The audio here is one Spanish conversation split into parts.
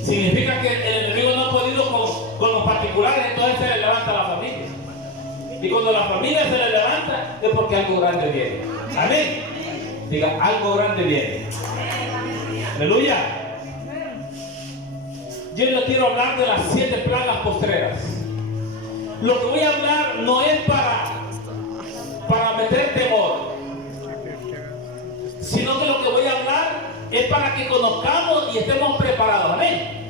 Significa que el enemigo no ha podido con los particulares, entonces se le levanta a la familia. Y cuando la familia se le levanta es porque algo grande viene. Amén. Diga, algo grande viene. Aleluya. Yo le quiero hablar de las 7 plagas postreras. Lo que voy a hablar no es para meter temor, sino que lo que voy a hablar es para que conozcamos y estemos preparados. Amén.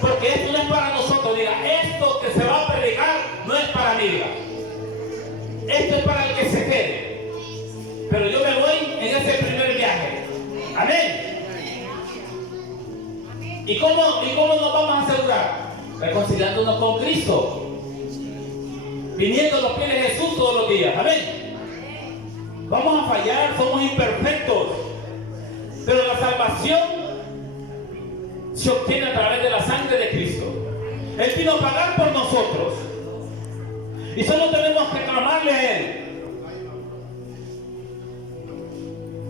Porque esto no es para nosotros. Diga, esto que se va a predicar no es para mí. Diga, esto es para el que se quede. Pero yo me voy en ese primer viaje. Amén. ¿Y cómo nos vamos a asegurar? Reconciliándonos con Cristo, viniendo a los pies de Jesús todos los días. Amén. Vamos a fallar, somos imperfectos, pero la salvación se obtiene a través de la sangre de Cristo. Él vino a pagar por nosotros y solo tenemos que clamarle a Él.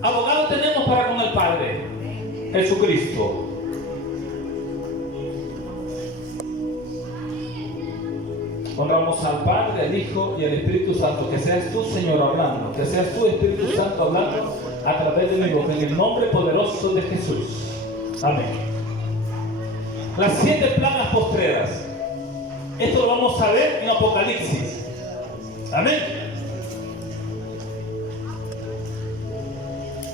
Abogado tenemos para con el Padre, Jesucristo. Honramos al Padre, al Hijo y al Espíritu Santo. Que seas tú, Señor, hablando. Que seas tú, Espíritu Santo, hablando a través de mi boca. En el nombre poderoso de Jesús. Amén. Las 7 plagas postreras. Esto lo vamos a ver en Apocalipsis. Amén.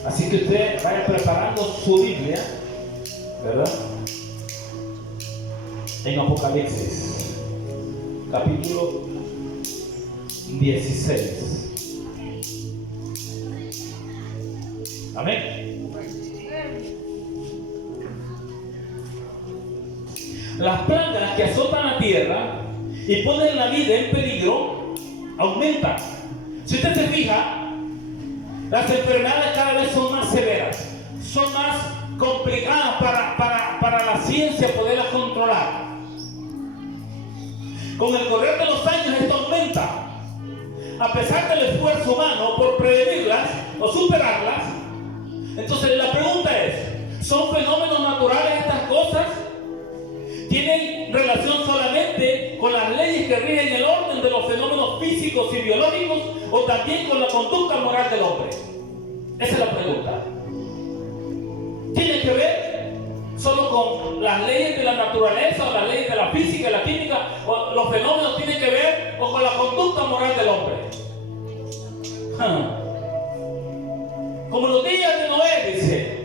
Así que usted vaya preparando su Biblia, ¿verdad? En Apocalipsis. Capítulo 16. Amén. Las plagas que azotan la tierra y ponen la vida en peligro aumentan. Si usted se fija, las enfermedades cada vez son más severas, son más complicadas para la ciencia poderlas controlar. Con el correr de los años esto aumenta. A pesar del esfuerzo humano por prevenirlas o superarlas, entonces la pregunta es, ¿son fenómenos naturales estas cosas? ¿Tienen relación solamente con las leyes que rigen el orden de los fenómenos físicos y biológicos o también con la conducta moral del hombre? Esa es la pregunta. ¿Tiene que ver solo con las leyes de la naturaleza o las leyes de la física y la química, o los fenómenos tienen que ver o con la conducta moral del hombre? Como los días de Noé, dice,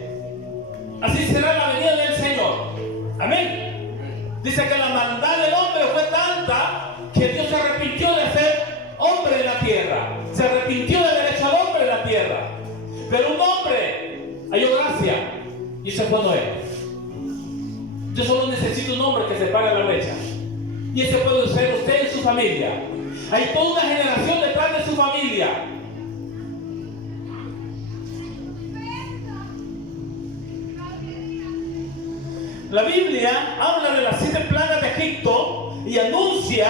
así será la venida del Señor. Amén. Dice que la maldad del hombre fue tanta que Dios se arrepintió de ser hombre en la tierra, se arrepintió de haber hecho al hombre en la tierra. Pero un hombre halló gracia y se fue Noé. Yo solo necesito un hombre que se pare la brecha. Y ese puede ser usted y su familia. Hay toda una generación detrás de su familia. La Biblia habla de las 7 plagas de Egipto y anuncia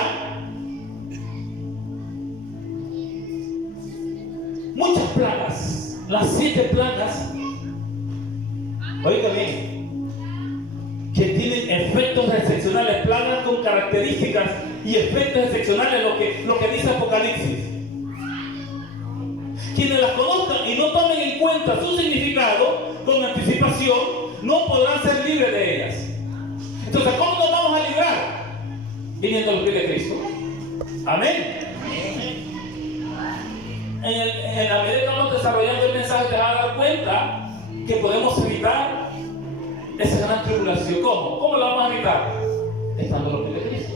muchas plagas. Las 7 plagas, oiga bien, que tienen efectos excepcionales, plagas con características y efectos excepcionales, lo que dice Apocalipsis. Quienes las conozcan y no tomen en cuenta su significado con anticipación, no podrán ser libres de ellas. Entonces, ¿cómo nos vamos a librar? Viniendo a los pies de Cristo. Amén. En la medida que vamos desarrollando el mensaje, te vas a dar cuenta que podemos evitar esa gran tribulación. ¿Cómo? ¿Cómo la vamos a evitar? Estando a los pies de Cristo.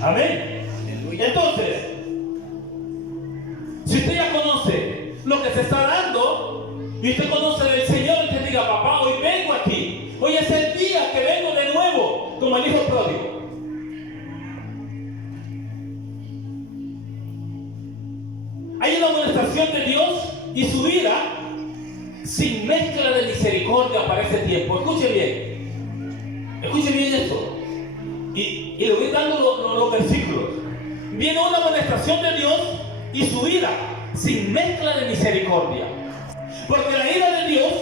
Amén. Entonces, si usted ya conoce lo que se está dando y usted conoce del Señor, usted diga: papá, hoy vengo aquí. Hoy es el día que vengo de nuevo, como el hijo pródigo. Hay una amonestación de Dios y su ira sin mezcla de misericordia para ese tiempo. Escuche bien esto. Y le voy dando los versículos. Viene una amonestación de Dios y su ira sin mezcla de misericordia. Porque la ira de Dios,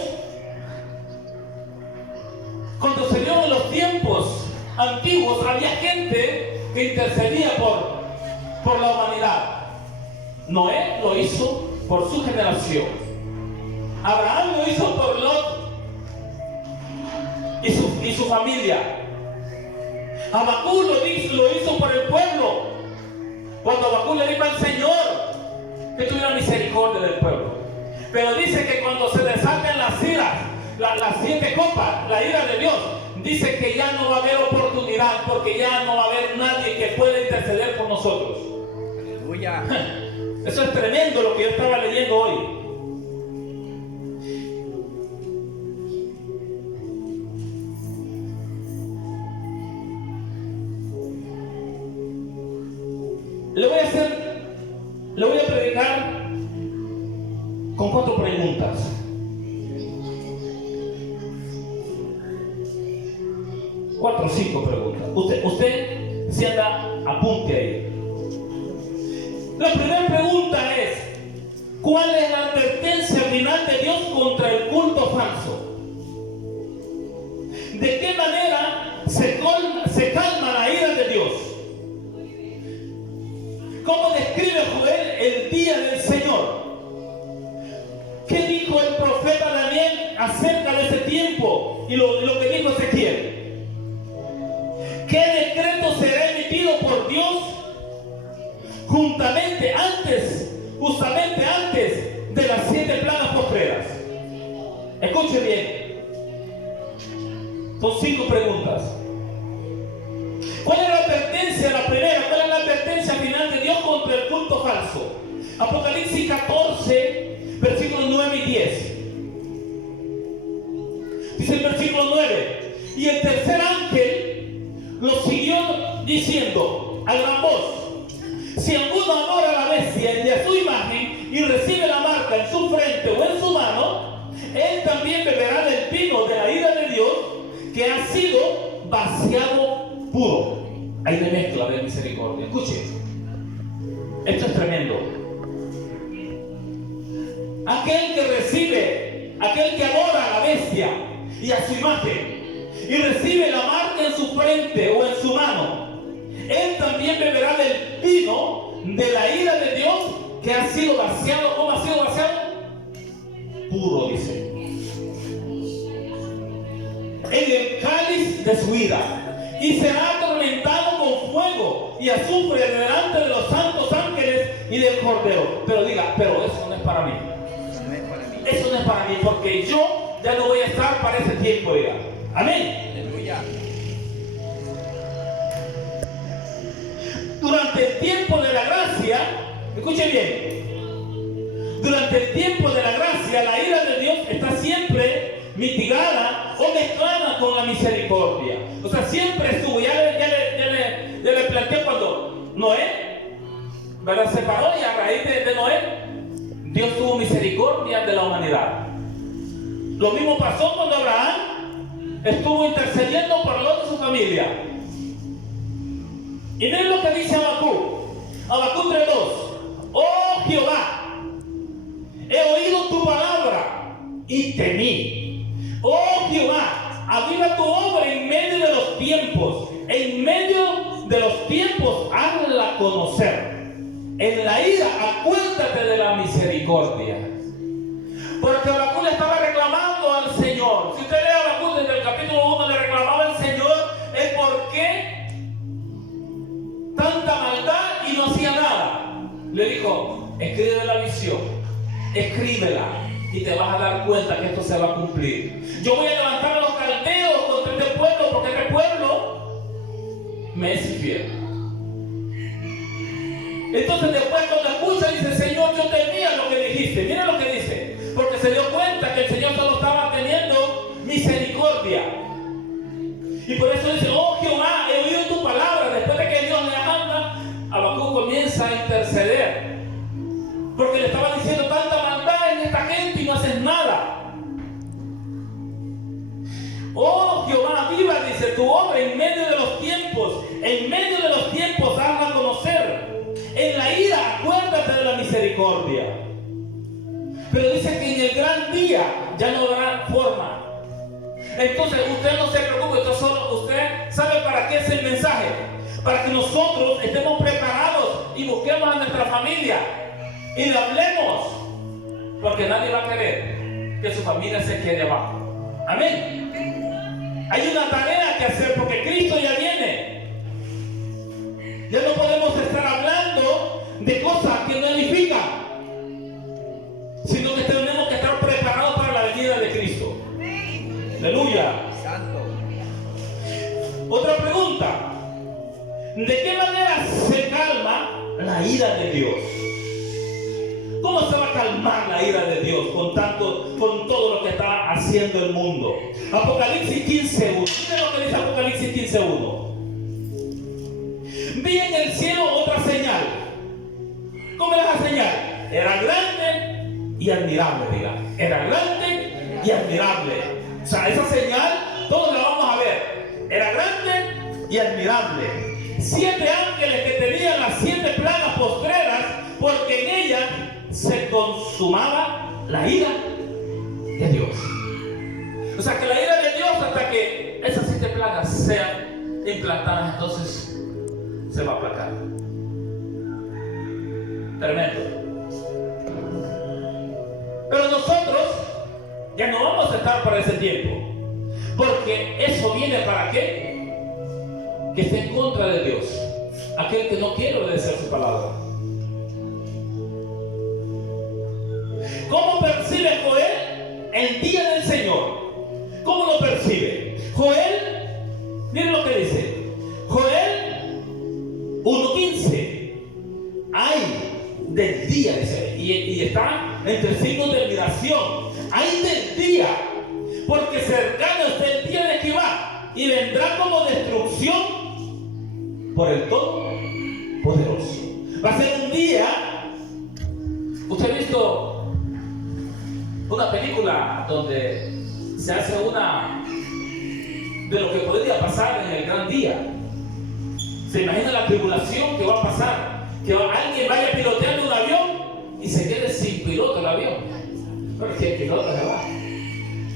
cuando se dio en los tiempos antiguos había gente que intercedía por la humanidad. Noé lo hizo por su generación. Abraham lo hizo por Lot y su familia. Habacuc lo hizo por el pueblo. Cuando Habacuc le dijo al Señor que tuviera misericordia del pueblo. Pero dice que cuando se desaten las iras, las 7 copas, la ira de Dios, dice que ya no va a haber oportunidad, porque ya no va a haber nadie que pueda interceder por nosotros. Aleluya. Eso es tremendo lo que yo estaba leyendo hoy. Le voy a predicar con 4 preguntas. Cuatro o 5 preguntas. Usted si anda, apunte ahí. La primera pregunta es: ¿cuál es la advertencia final de Dios contra el culto falso? ¿De qué manera se calma la ira de Dios? ¿Cómo describe Joel el día del Señor? ¿Qué dijo el profeta Daniel acerca de ese tiempo y lo que dijo Ezequiel? ¿Qué decreto será emitido por Dios justamente antes de las 7 plagas postreras? Escuche bien. Son 5 preguntas. ¿Cuál es la advertencia? La primera, ¿cuál es la advertencia final de Dios contra el culto falso? Apocalipsis 14, versículos 9 y 10. Dice el versículo 9: y el tercer ángel lo siguió diciendo a gran voz: si alguno adora a la bestia y a su imagen y recibe la marca en su frente o en su mano, él también beberá del vino de la ira de Dios, que ha sido vaciado puro. Hay una mezcla de misericordia. Escuche, esto es tremendo. Aquel que adora a la bestia y a su imagen y recibe la marca en su frente o en su mano, él también beberá del vino de la ira de Dios, que ha sido vaciado. ¿Cómo ha sido vaciado? Puro, dice. En el cáliz de su ira, y será atormentado con fuego y azufre delante de los santos ángeles y del Cordero. Pero diga: pero eso no es para mí. Eso no es para mí, porque yo ya no voy a estar para ese tiempo, diga. Amén. Aleluya. Durante el tiempo de la gracia, escuche bien, durante el tiempo de la gracia, la ira de Dios está siempre mitigada o mezclada con la misericordia. O sea, siempre estuvo. Ya le planteé cuando Noé, ¿verdad?, se paró, y a raíz de Noé, Dios tuvo misericordia de la humanidad. Lo mismo pasó cuando Abraham estuvo intercediendo por Lot y su familia. Y miren lo que dice Habacuc 3:2: oh Jehová, he oído tu palabra y temí. Oh Jehová, aviva tu obra en medio de los tiempos. En medio de los tiempos, hazla conocer. En la ira, acuérdate de la misericordia. Porque Habacuc le estaba reclamando al Señor. Si usted lee Habacuc desde el capítulo 1, le reclamaba al Señor el por qué tanta maldad y no hacía nada. Le dijo: escribe la visión, escríbela, y te vas a dar cuenta que esto se va a cumplir. Yo voy a levantar a los caldeos contra este pueblo, porque este pueblo me es infiel. Entonces después, cuando escucha, dice: Señor, yo temía lo que dijiste. Mira lo que dice: porque se dio cuenta que el Señor solo estaba teniendo misericordia. Y por eso dice: oh Jehová, he oído tu palabra. Después de que Dios le manda, Habacuc comienza a interceder, porque le estaba diciendo tanta maldad en esta gente y no haces nada. Oh Jehová, aviva, dice, tu obra en medio de los tiempos. En medio de los tiempos, hazla conocer. En la ira, acuérdate de la misericordia. Pero dice que en el gran día ya no habrá forma. Entonces usted no se preocupe, usted sabe para qué es el mensaje? Para que nosotros estemos preparados y busquemos a nuestra familia y le hablemos, porque nadie va a querer que su familia se quede abajo. Amén. Hay una tarea que hacer porque Cristo ya viene. Ya no podemos estar hablando de cosas que no edifican, sino que tenemos que estar preparados para la venida de Cristo. Aleluya. Otra pregunta. ¿De qué manera se calma la ira de Dios? ¿Cómo se va a calmar la ira de Dios con todo lo que está haciendo el mundo? Apocalipsis 15:1. Miren lo que dice Apocalipsis 15:1. Vi en el cielo otra señal. ¿Cómo era la señal? Era grande y admirable, diga. Era grande y admirable. O sea, esa señal todos la vamos a ver. Era grande y admirable. 7 ángeles que tenían las 7 plagas postreras, porque en ellas se consumaba la ira de Dios. O sea que la ira de Dios, hasta que esas 7 plagas sean implantadas, entonces se va a aplacar. Tremendo. Pero nosotros ya no vamos a estar para ese tiempo, porque eso viene ¿para qué? Que esté en contra de Dios, aquel que no quiere obedecer su palabra. ¿Cómo percibe Joel el día del Señor? ¿Cómo lo percibe? Joel, miren lo que dice. Joel 1:15. Ay del día, dice, y está entre signos de admiración. Ay del día, porque cercano está el día de Jehová, y vendrá como destrucción por el Todopoderoso. Va a ser un día. ¿Usted ha visto una película donde se hace una de lo que podría pasar en el gran día? ¿Se imagina la tribulación que va a pasar? Que alguien vaya piloteando un avión y se quede sin piloto el avión. Pero ¿qué piloto se va?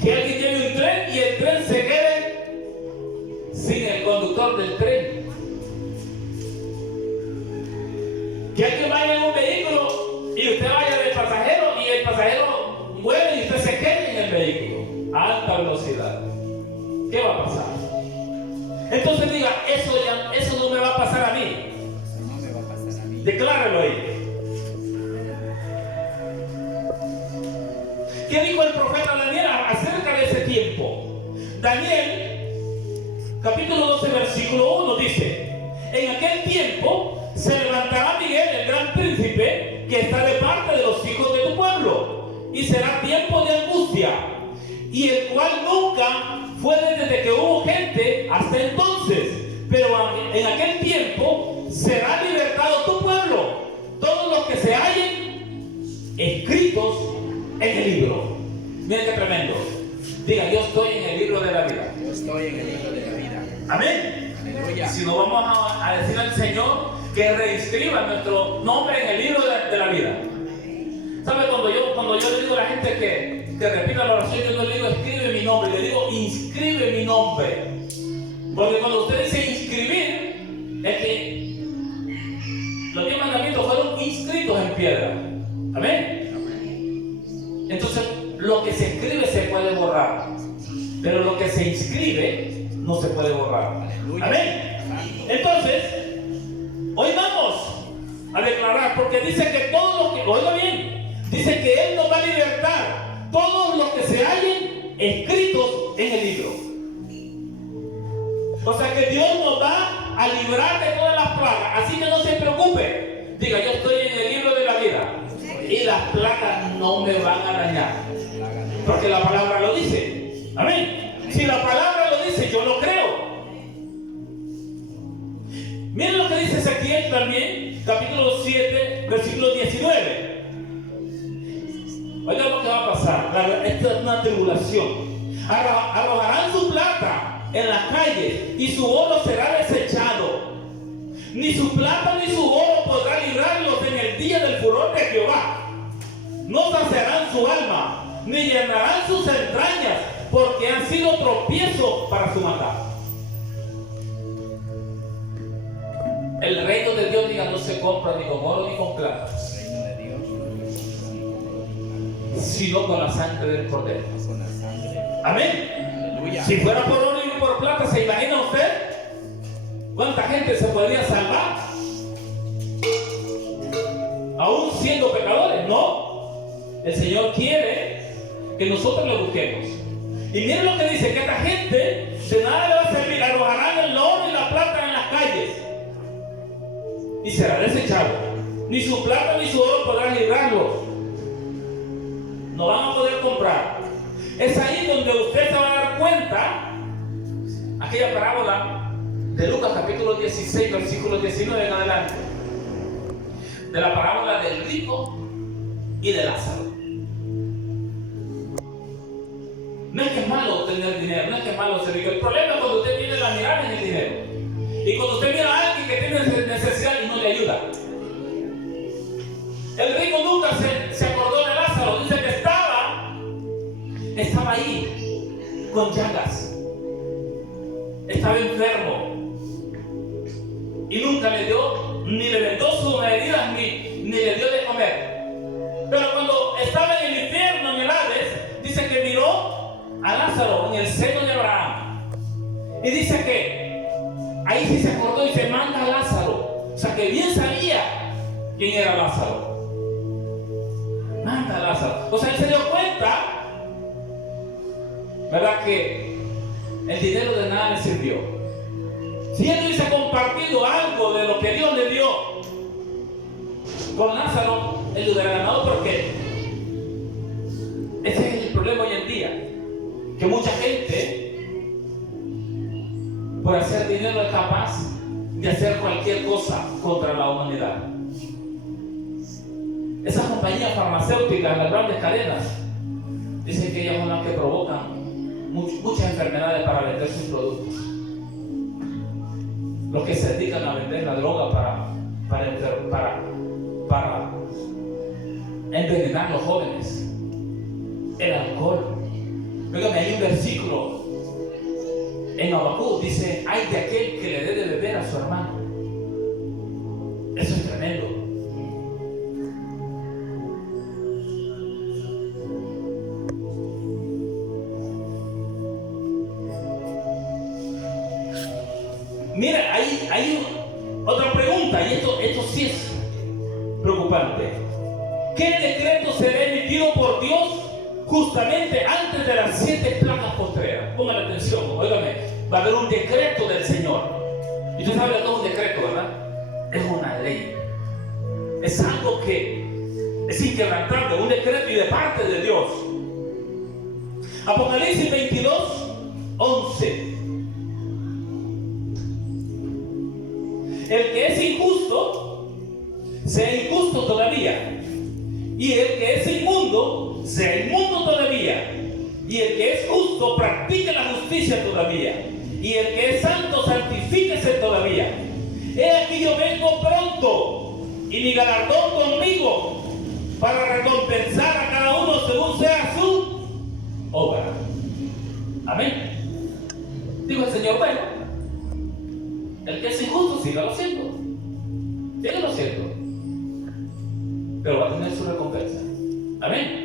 Que alguien lleve un tren y el tren se quede sin el conductor del tren. Que alguien vaya en un vehículo y usted vaya de pasajero y el pasajero muere y usted se quede en el vehículo a alta velocidad. ¿Qué va a pasar? Entonces diga, eso no me va a pasar a mí. No me va a pasar a mí. Declárelo ahí. ¿Qué dijo el profeta Daniel acerca de ese tiempo? Daniel, capítulo 12, versículo 1 dice: en aquel tiempo se levantará Miguel, el gran príncipe, que está de parte de los hijos de tu pueblo, y será tiempo de angustia, y el cual nunca fue desde que hubo gente hasta entonces, pero en aquel tiempo será libertado tu pueblo, todos los que se hallen escritos en el libro. Miren qué tremendo. Diga, yo estoy en el libro de la vida. Yo estoy en el libro de la vida. Amén. Aleluya. Si no, vamos a decir al Señor que reinscriba nuestro nombre en el libro de la vida. ¿Sabe? Cuando yo le digo a la gente que repita la oración, yo no le digo escribe mi nombre, le digo inscribe mi nombre. Porque cuando usted dice inscribir, es que los 10 mandamientos fueron inscritos en piedra. Amén. Entonces, lo que se escribe se puede borrar, pero lo que se inscribe no se puede borrar. Amén. Entonces, hoy vamos a declarar, porque dice que todos los que, oiga bien, dice que Él nos va a libertar, todos los que se hallen escritos en el libro. O sea que Dios nos va a librar de todas las plagas, así que no se preocupe. Diga, yo estoy en el libro de la vida y las plagas no me van a dañar, porque la palabra lo dice. Amén. Si la palabra lo dice, yo lo creo. Miren lo que dice Ezequiel también, capítulo 7, versículo 19. Oigan lo que va a pasar. Esto es una tribulación. Arrojarán su plata en las calles y su oro será desechado. Ni su plata ni su oro podrá librarlos en el día del furor de Jehová. No saciarán su alma, ni llenarán sus entrañas, porque han sido tropiezo para su maldad. El reino de Dios, diga, no se compra ni con oro ni con plata, sino con la sangre del Cordero. Amén. Si fuera por oro y por plata, ¿se imagina usted cuánta gente se podría salvar? Aún siendo pecadores, no. El Señor quiere que nosotros lo busquemos. Y miren lo que dice, que esta gente de nada le va a servir, arrojarán el oro y la plata en las calles y será desechado. Ni su plata ni su oro podrán librarlos. No van a poder comprar. Es ahí donde usted se va a dar cuenta, aquella parábola de Lucas capítulo 16, versículo 19 en adelante, de la parábola del rico y de Lázaro. No es que es malo tener dinero, no es que es malo ser rico. El problema es cuando usted tiene la mirada en el dinero. Y cuando usted mira a alguien que tiene necesidad y no le ayuda. El rico nunca se acordó de Lázaro. Dice que estaba ahí con llagas. Estaba enfermo. Y nunca le dio, ni le vendó sus heridas, ni le dio de comer. Pero cuando estaba en el infierno, en el Hades, dice que miró a Lázaro en el seno de Abraham. Y dice que ahí sí se acordó y se manda a Lázaro. O sea que bien sabía quién era Lázaro. Manda a Lázaro. O sea, él se dio cuenta, ¿verdad?, que el dinero de nada le sirvió. Si él hubiese compartido algo de lo que Dios le dio con Lázaro, él lo hubiera ganado, porque ese es el problema hoy en día. Que mucha gente, por hacer dinero, es capaz de hacer cualquier cosa contra la humanidad. Esas compañías farmacéuticas, las grandes cadenas, dicen que ellas son las que provocan muchas enfermedades para vender sus productos. Los que se dedican a vender la droga para envenenar a los jóvenes, el alcohol. Fíjame, hay un versículo en Habacuc, dice: ay de aquel que le dé de beber a su hermano. Eso es tremendo. Mira, hay otra pregunta, y esto sí es preocupante. ¿Qué decreto será emitido por Dios justamente antes de las 7 plagas postreras? Pongan atención, óigame, va a haber un decreto del Señor. Y usted sabe lo que es un decreto, ¿verdad? Es una ley. Es algo que es inquebrantable, un decreto y de parte de Dios. Apocalipsis 22, 11. El que es injusto, sea injusto todavía. Y el que es inmundo, sea inmundo todavía. Y el que es justo, practique la justicia todavía. Y el que es santo, santifíquese todavía. He aquí yo vengo pronto, y mi galardón conmigo, para recompensar a cada uno según sea su obra. Amén. Dijo el Señor: bueno, el que es injusto, sígalo haciendo. Sígalo haciendo. Pero va a tener su recompensa. Amén.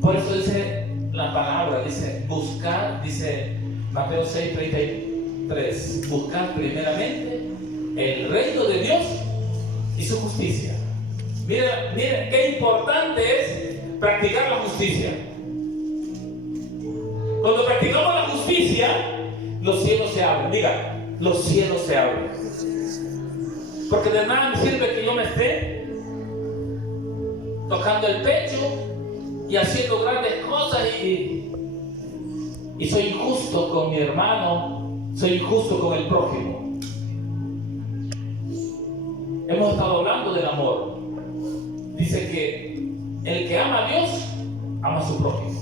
Por eso dice la palabra, dice buscar, dice Mateo 6:33, buscar primeramente el reino de Dios y su justicia. Mira qué importante es practicar la justicia. Cuando practicamos la justicia, los cielos se abren. Diga, los cielos se abren. Porque de nada me sirve que yo me esté tocando el pecho y haciendo grandes cosas y soy injusto con mi hermano, soy injusto con el prójimo. Hemos estado hablando del amor. Dice que el que ama a Dios, ama a su prójimo.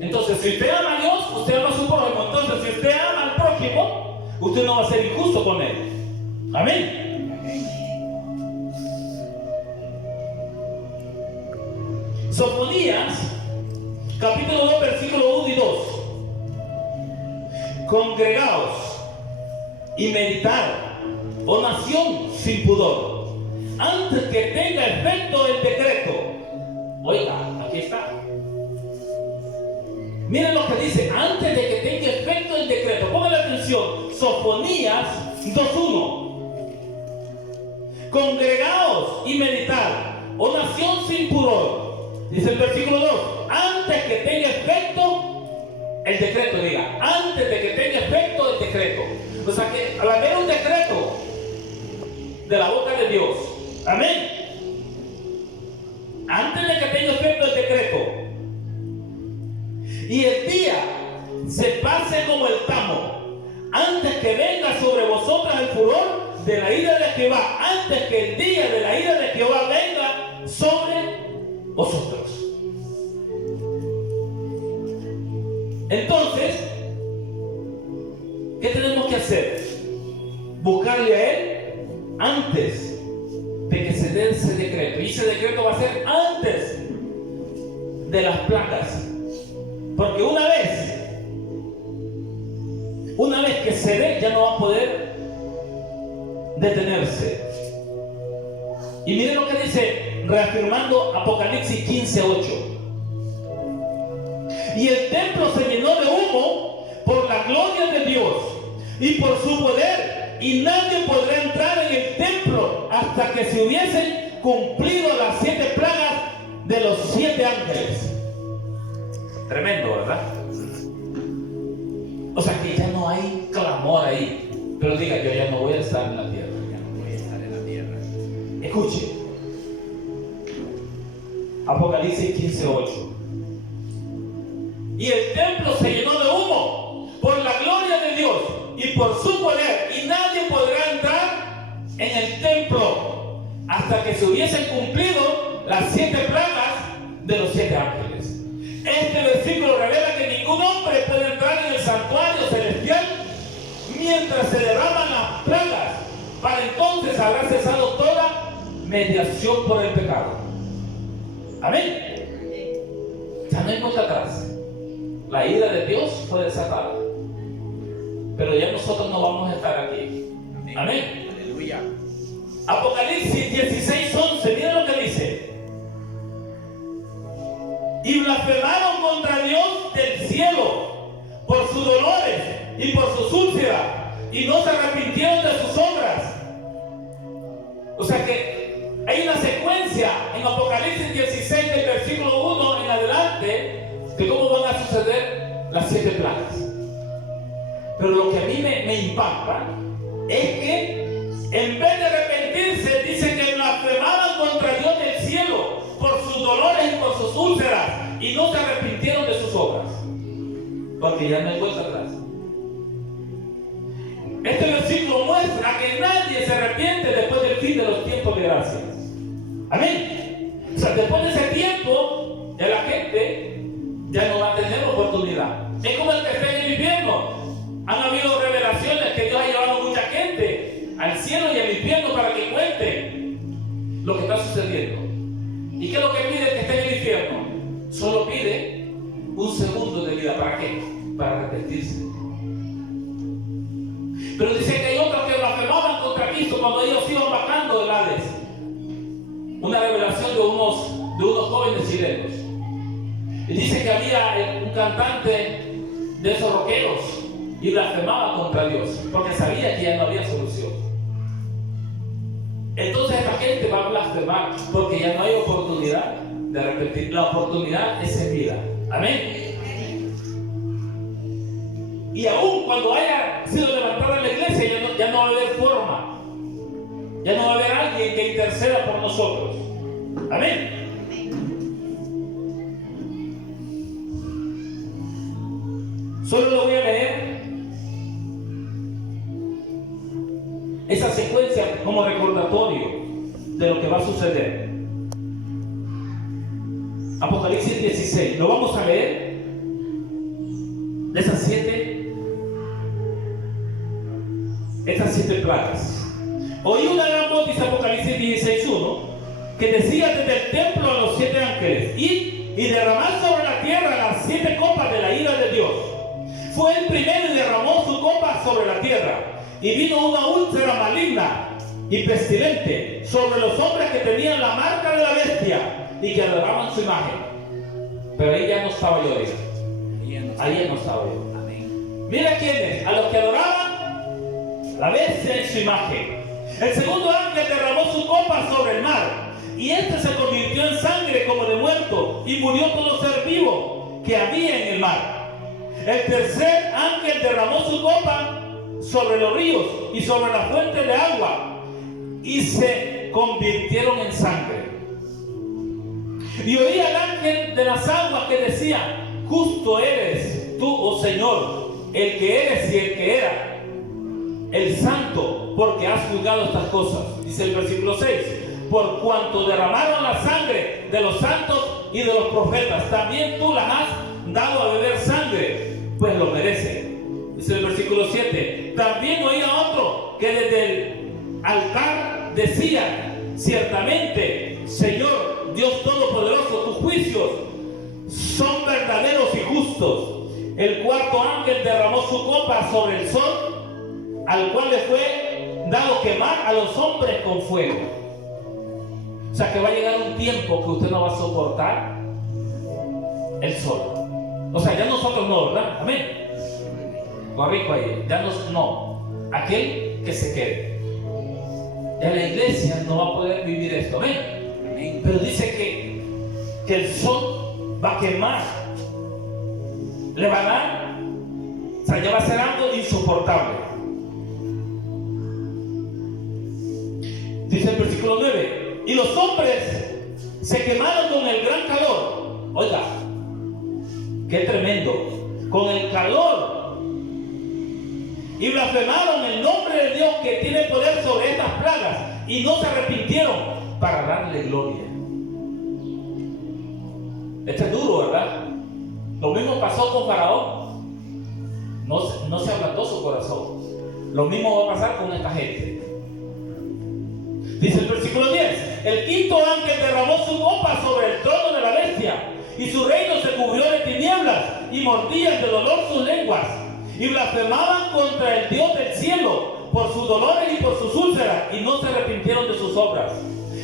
Entonces, si usted ama a Dios, usted ama a su prójimo. Entonces, si usted ama al prójimo, usted no va a ser injusto con él. Amén. Sofonías, capítulo 2, versículo 1 y 2. congregaos y meditad, oh nación sin pudor, antes que tenga efecto el decreto. Oiga, aquí está. Miren lo que dice, antes de que tenga efecto el decreto. Pónganle atención, Sofonías 2:1. Congregaos y meditad, oh nación sin pudor. Dice el versículo 2, antes que tenga efecto el decreto, diga, antes de que tenga efecto el decreto. O sea que al haber un decreto de la boca de Dios, amén, antes de que tenga efecto el decreto y el día se pase como el tamo, antes que venga sobre vosotras el furor de la ira de Jehová, antes que el día de la ira de Jehová venga sobre vosotros. Entonces, ¿qué tenemos que hacer? Buscarle a Él antes de que se dé ese decreto. Y ese decreto va a ser antes de las plagas. Porque una vez que se dé, ya no va a poder detenerse. Y miren lo que dice, reafirmando Apocalipsis 15:8. Y el templo se llenó de humo por la gloria de Dios y por su poder, y nadie podrá entrar en el templo hasta que se hubiesen cumplido las 7 plagas de los 7 ángeles. Tremendo, ¿verdad? O sea que ya no hay clamor ahí. Pero diga, yo ya no voy a estar en la tierra. Ya no voy a estar en la tierra. Escuche. Apocalipsis 15:8. Y el templo se llenó de humo por la gloria de Dios y por su poder, y nadie podrá entrar en el templo hasta que se hubiesen cumplido las 7 plagas de los 7 ángeles. Este versículo revela que ningún hombre puede entrar en el santuario celestial mientras se derraman las plagas. Para entonces habrá cesado toda mediación por el pecado. Amén. Ya no hay vuelta atrás. La ira de Dios fue desatada. Pero ya nosotros no vamos a estar aquí. Amén. Aleluya. Apocalipsis 16:11. Miren lo que dice. Y blasfemaron contra Dios del cielo por sus dolores y por sus úlceras, y no se arrepintieron de sus obras. O sea que hay una secuencia en Apocalipsis 16 del versículo 1 en adelante de cómo van a suceder las 7 plagas. Pero lo que a mí me impacta es que en vez de arrepentirse, dice que blasfemaban contra Dios del cielo por sus dolores y por sus úlceras, y no se arrepintieron de sus obras. Porque ya no hay vuelta atrás. Este versículo muestra que nadie se arrepiente después del fin de los tiempos de gracia. Amén. O sea, después de ese tiempo, ya la gente ya no va a tener oportunidad. Es como el que está en el infierno. Han habido revelaciones que Dios ha llevado a mucha gente al cielo y al infierno para que cuenten lo que está sucediendo. ¿Y qué es lo que pide el que está en el infierno? Solo pide un segundo de vida. ¿Para qué? Para arrepentirse. Pero dice que hay otros que blasfemaban contra Cristo cuando ellos iban bajando del Hades. Una revelación de unos jóvenes chilenos. Y dice que había un cantante de esos rockeros y blasfemaba contra Dios porque sabía que ya no había solución. Entonces esta gente va a blasfemar porque ya no hay oportunidad de arrepentir. La oportunidad es en vida. Amén. Y aún cuando haya sido levantada la iglesia, ya no va a haber forma. Ya no va a haber alguien que interceda por nosotros. Amén. Solo lo voy a leer esa secuencia como recordatorio de lo que va a suceder. Apocalipsis 16. Lo vamos a leer de esas 7 plagas. Oí una gran voz, dice Apocalipsis 16:1, que decía desde el templo a los 7 ángeles: id y derramad sobre la tierra las 7 copas de la ira de Dios. fue el primero y derramó su copa sobre la tierra. Y vino una úlcera maligna y pestilente sobre los hombres que tenían la marca de la bestia y que adoraban su imagen. Pero ahí ya no estaba yo, ahí ya no estaba yo. Amén. Mira quiénes, a los que adoraban la bestia en su imagen. El segundo ángel derramó su copa sobre el mar, y este se convirtió en sangre como de muerto, y murió todo ser vivo que había en el mar. El tercer ángel derramó su copa sobre los ríos y sobre las fuentes de agua, y se convirtieron en sangre. Y oí al ángel de las aguas que decía: justo eres tú, oh Señor, el que eres y el que era, el santo, porque has juzgado estas cosas. Dice el versículo 6: por cuanto derramaron la sangre de los santos y de los profetas, también tú las has dado a beber sangre, pues lo merecen. Dice el versículo 7: también oí a otro que desde el altar decía: ciertamente, Señor Dios Todopoderoso, tus juicios son verdaderos y justos. El cuarto ángel derramó su copa sobre el sol, al cual le fue dado quemar a los hombres con fuego. O sea que va a llegar un tiempo que usted no va a soportar el sol. O sea, ya nosotros no, ¿verdad? Amén. Corrijo ahí, ya no. Aquel que se quede. Ya la iglesia no va a poder vivir esto. Amén. Pero dice que el sol va a quemar. Le va a dar. O sea, ya va a ser algo insoportable. Dice el versículo 9: y los hombres se quemaron con el gran calor. Oiga, qué tremendo. Con el calor. Y blasfemaron el nombre de Dios que tiene poder sobre estas plagas, y no se arrepintieron para darle gloria. Esto es duro, ¿verdad? Lo mismo pasó con Faraón. No se ablandó su corazón. Lo mismo va a pasar con esta gente. Dice el versículo 10: el quinto ángel derramó su copa sobre el trono de la bestia, y su reino se cubrió de tinieblas, y mordían de dolor sus lenguas, y blasfemaban contra el Dios del cielo por sus dolores y por sus úlceras, y no se arrepintieron de sus obras.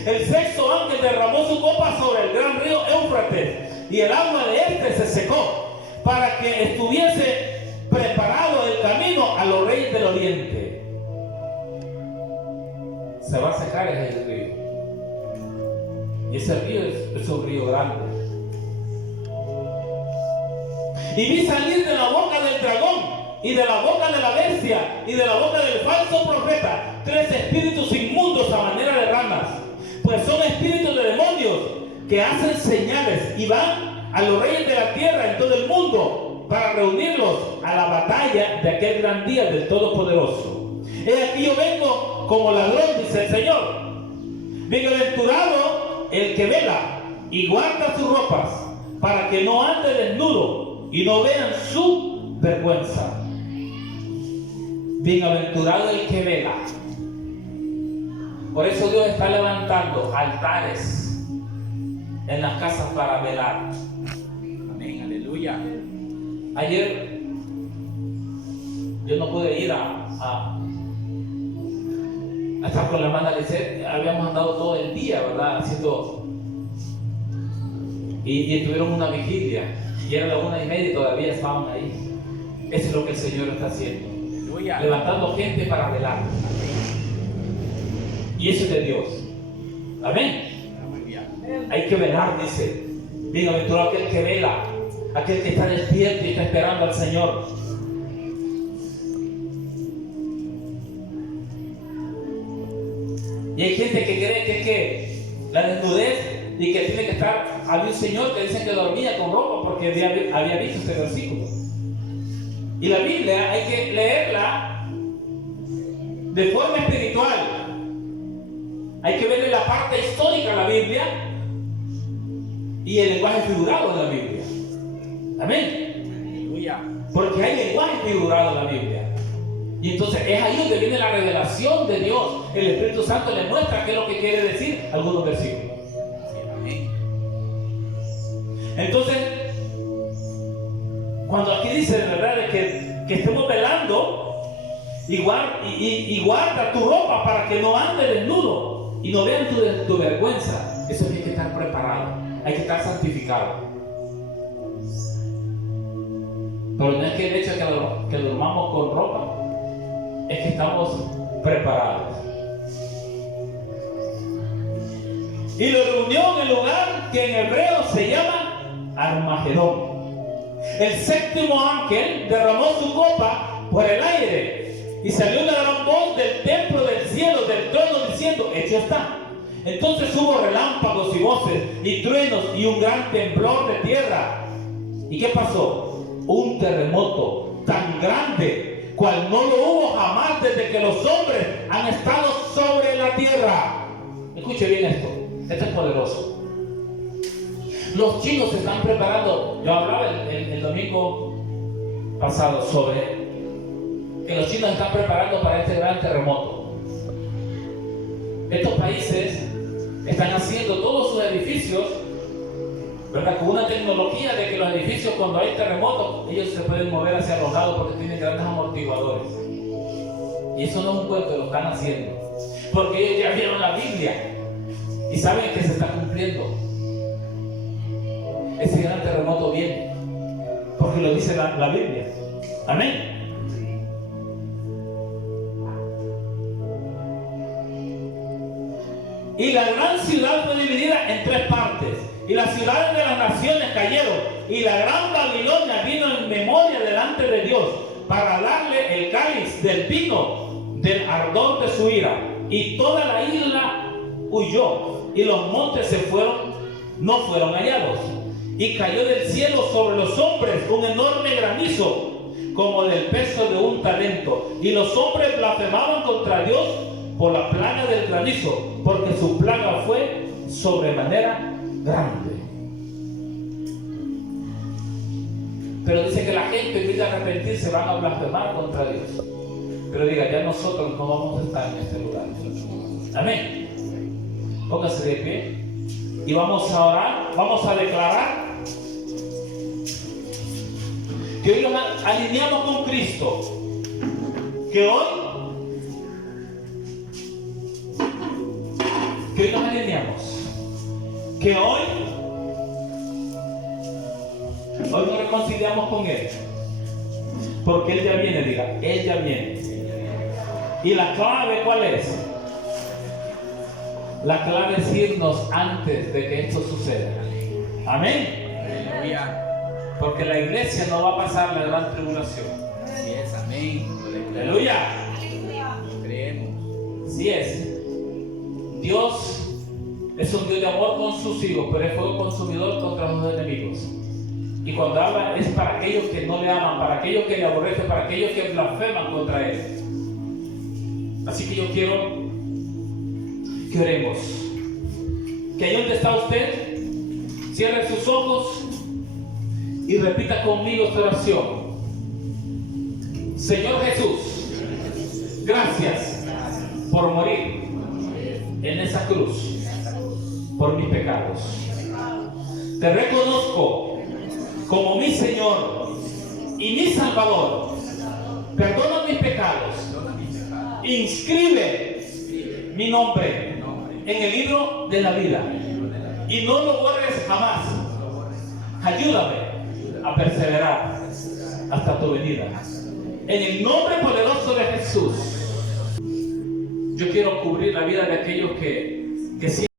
El sexto ángel derramó su copa sobre el gran río Éufrates, y el agua de este se secó, para que estuviese preparado el camino a los reyes del oriente. Se va a secar ese río, y ese río es un río grande. Y vi salir de la boca del dragón, y de la boca de la bestia, y de la boca del falso profeta, 3 espíritus inmundos a manera de ranas, pues son espíritus de demonios que hacen señales, y van a los reyes de la tierra en todo el mundo para reunirlos a la batalla de aquel gran día del Todopoderoso. He aquí yo vengo como ladrón, dice el Señor. Bienaventurado el que vela y guarda sus ropas, para que no ande desnudo y no vean su vergüenza. Bienaventurado el que vela. Por eso Dios está levantando altares en las casas para velar. Amén, aleluya. Ayer yo no pude ir a estar con la hermana Lisette. Habíamos andado todo el día, ¿verdad? Haciendo, y tuvieron una vigilia, y era la 1:30 y todavía estaban ahí. Eso es lo que el Señor está haciendo, aleluya, levantando gente para velar. Y eso es de Dios. Amén. Hay que velar, dice. Bienaventurado aquel que vela, aquel que está despierto y está esperando al Señor. Y hay gente que cree que la desnudez y que tiene que estar. Había un señor que dice que dormía con ropa porque había visto este versículo. Y la Biblia hay que leerla de forma espiritual. Hay que verle la parte histórica de la Biblia y el lenguaje figurado de la Biblia. Amén. Porque hay lenguaje figurado en la Biblia. Y entonces es ahí donde viene la revelación de Dios. El Espíritu Santo le muestra qué es lo que quiere decir algunos versículos. Amén. Entonces, Cuando aquí dice de verdad de que estemos velando y guarda tu ropa para que no ande desnudo y no vean tu vergüenza. Eso hay que estar preparado, hay que estar santificado. Pero no es que el hecho de que durmamos con ropa, es que estamos preparados. Y lo reunió en el lugar que en hebreo se llama Armagedón. El séptimo ángel derramó su copa por el aire y salió una gran voz del templo del cielo, del trono, diciendo: hecho está. Entonces hubo relámpagos y voces y truenos y un gran temblor de tierra. ¿Y qué pasó? Un terremoto tan grande cual no lo hubo jamás desde que los hombres han estado sobre la tierra. Escuche bien esto. Esto es poderoso. Los chinos se están preparando. Yo hablaba el domingo pasado sobre que los chinos se están preparando para este gran terremoto. Estos países están haciendo todos sus edificios, ¿verdad?, con una tecnología de que los edificios, cuando hay terremotos, ellos se pueden mover hacia los lados porque tienen grandes amortiguadores. Y eso no es un cuento, lo están haciendo porque ellos ya vieron la Biblia y saben que se está cumpliendo. Ese gran terremoto viene porque lo dice la Biblia. Amén. Y la gran ciudad fue dividida en 3 partes, y las ciudades de las naciones cayeron, y la gran Babilonia vino en memoria delante de Dios para darle el cáliz del vino del ardor de su ira. Y toda la isla huyó, y los montes no fueron hallados. Y cayó del cielo sobre los hombres un enorme granizo, como del peso de un talento. Y los hombres blasfemaban contra Dios por la plaga del granizo, porque su plaga fue sobremanera grande. Pero dice que la gente, en vez de arrepentirse, van a blasfemar contra Dios. Pero diga, ya nosotros no vamos a estar en este lugar. Amén. Póngase de pie y vamos a orar, vamos a declarar que hoy nos alineamos con Cristo, que hoy nos alineamos, que hoy nos reconciliamos con Él, porque Él ya viene. Diga, Él ya viene. ¿Y la clave cuál es? La clave es irnos antes de que esto suceda. Amén. Aleluya. Porque la iglesia no va a pasar la gran tribulación. Así es, amén. Aleluya. Creemos. Así es. Dios es un Dios de amor con sus hijos, pero es fuego consumidor contra los enemigos. Y cuando habla es para aquellos que no le aman, para aquellos que le aborrecen, para aquellos que blasfeman contra Él. Así que yo quiero que oremos. Que ahí donde está usted, cierre sus ojos y repita conmigo esta oración. Señor Jesús, gracias por morir en esa cruz por mis pecados. Te reconozco como mi Señor y mi Salvador. Perdona mis pecados. Inscribe mi nombre en el libro de la vida y no lo borres jamás. Ayúdame a perseverar hasta tu venida. En el nombre poderoso de Jesús, yo quiero cubrir la vida de aquellos que